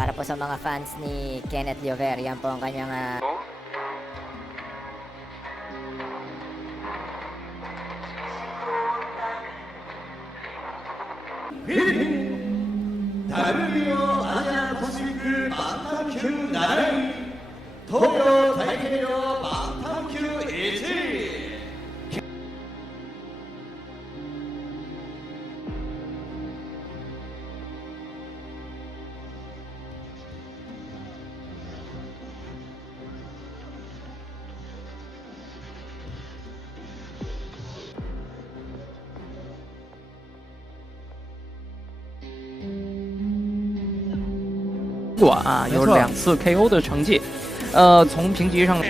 Para po sa mga fans ni Kenneth Llover, yan po ang kanyang WBO 아시아 퍼시픽 방탄큐 나라이 도쿄 다이케이로 방탄큐 1위 馆啊，有2次 KO 的成绩。从评级上，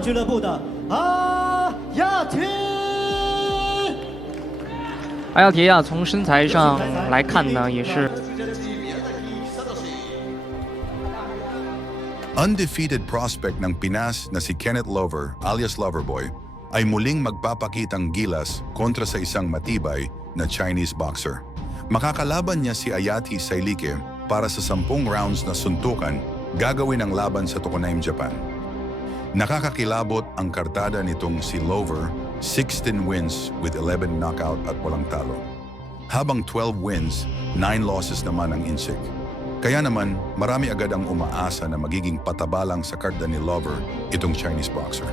俱乐部的阿亚提。阿亚提啊，从身材上来看呢，也是 Undefeated prospect ng Pinas na si Kenneth Llover alias Loverboy ay muling magpapakitang gilas kontra sa isang matibay na Chinese boxer. Makakalaban niya si Ayati Sailike para sa 10 rounds na suntukan gagawin ang laban sa Tokonaim, Japan. Nakakakilabot ang kartada nitong si Llover, 16 wins with 11 knockout at walang talo. Habang 12 wins, 9 losses naman ang Insik. Kaya naman, marami agad ang umaasa na magiging patabalang sa karda ni Llover itong Chinese boxer.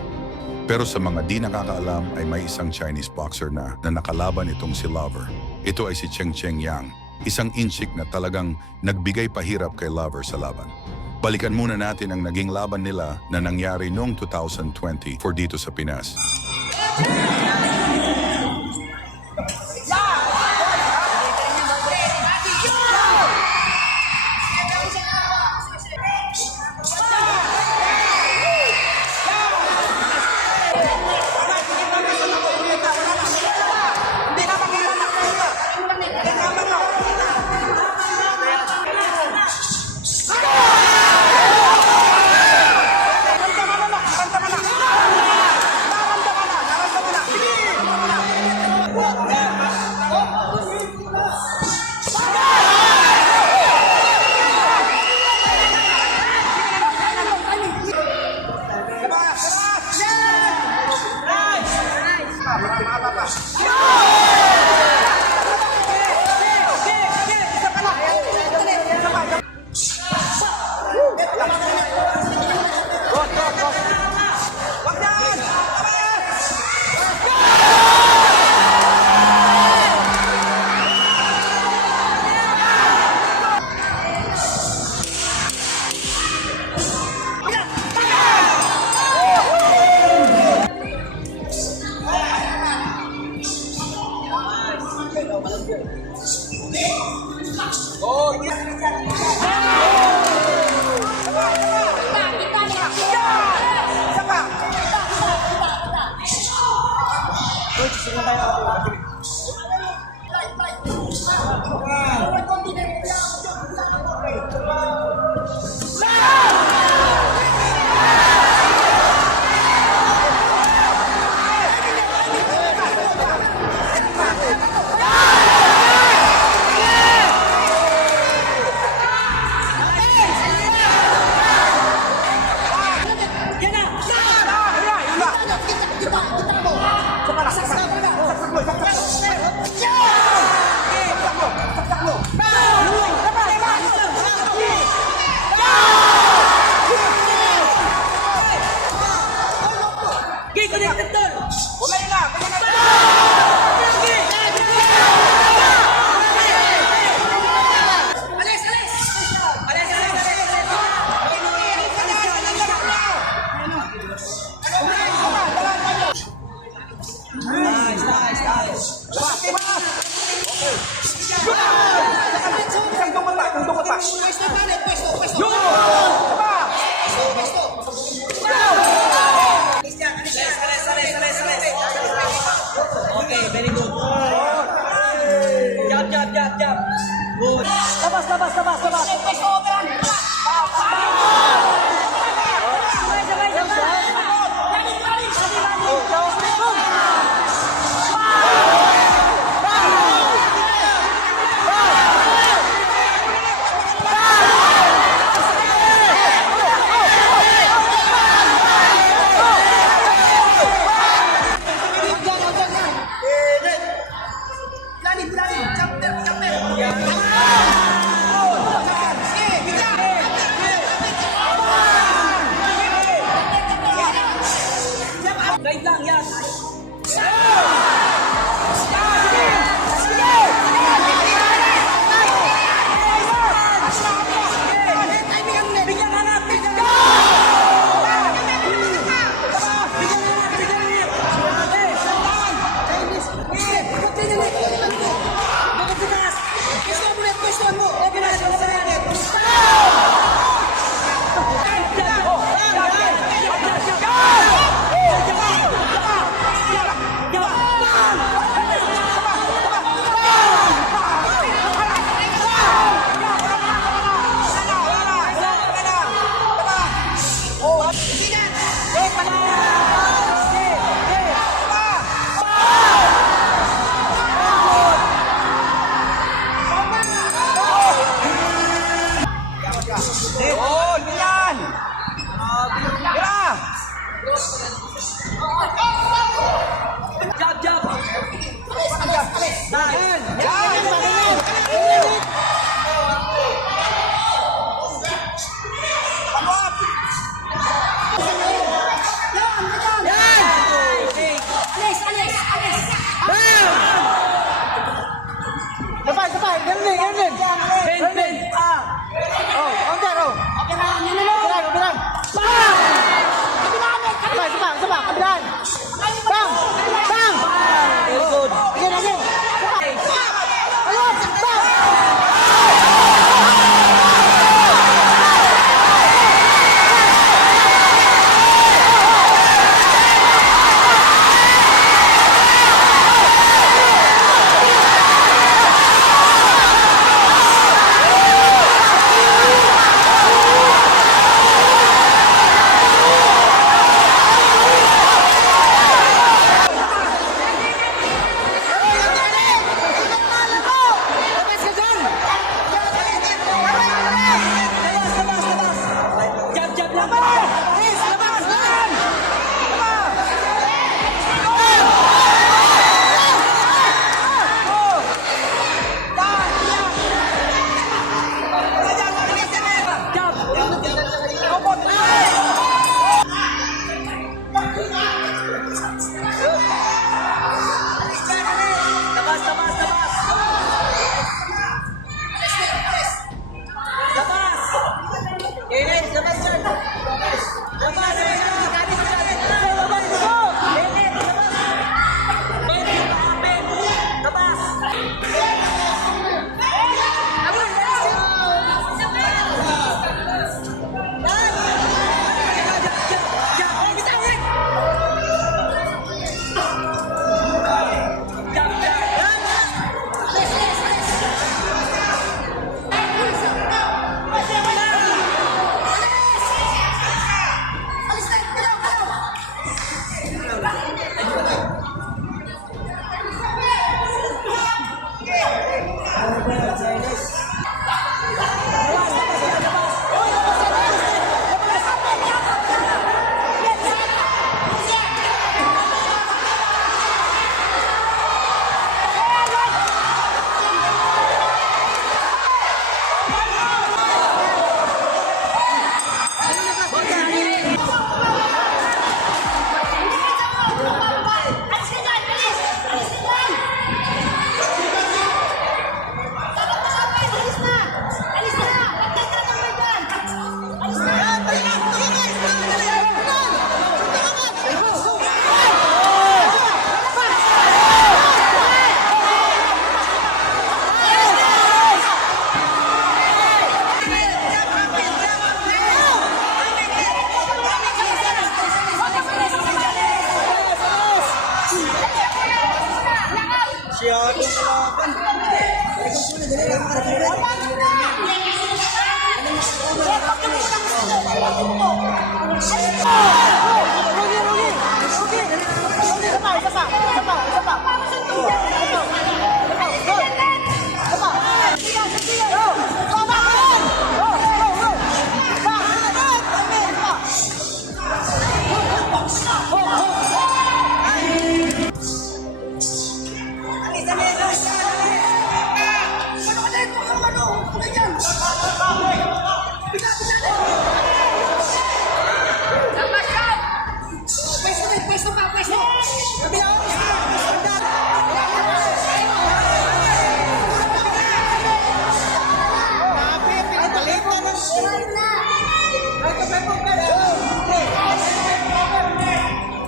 Pero sa mga di nakakaalam ay may isang Chinese boxer na nakalaban itong si Llover. Ito ay si Cheng Cheng Yang, isang Insik na talagang nagbigay pahirap kay Llover sa laban. Balikan muna natin ang naging laban nila na nangyari noong 2020 for dito sa Pinas.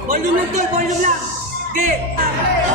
Volume lang to, volume lang. Okay.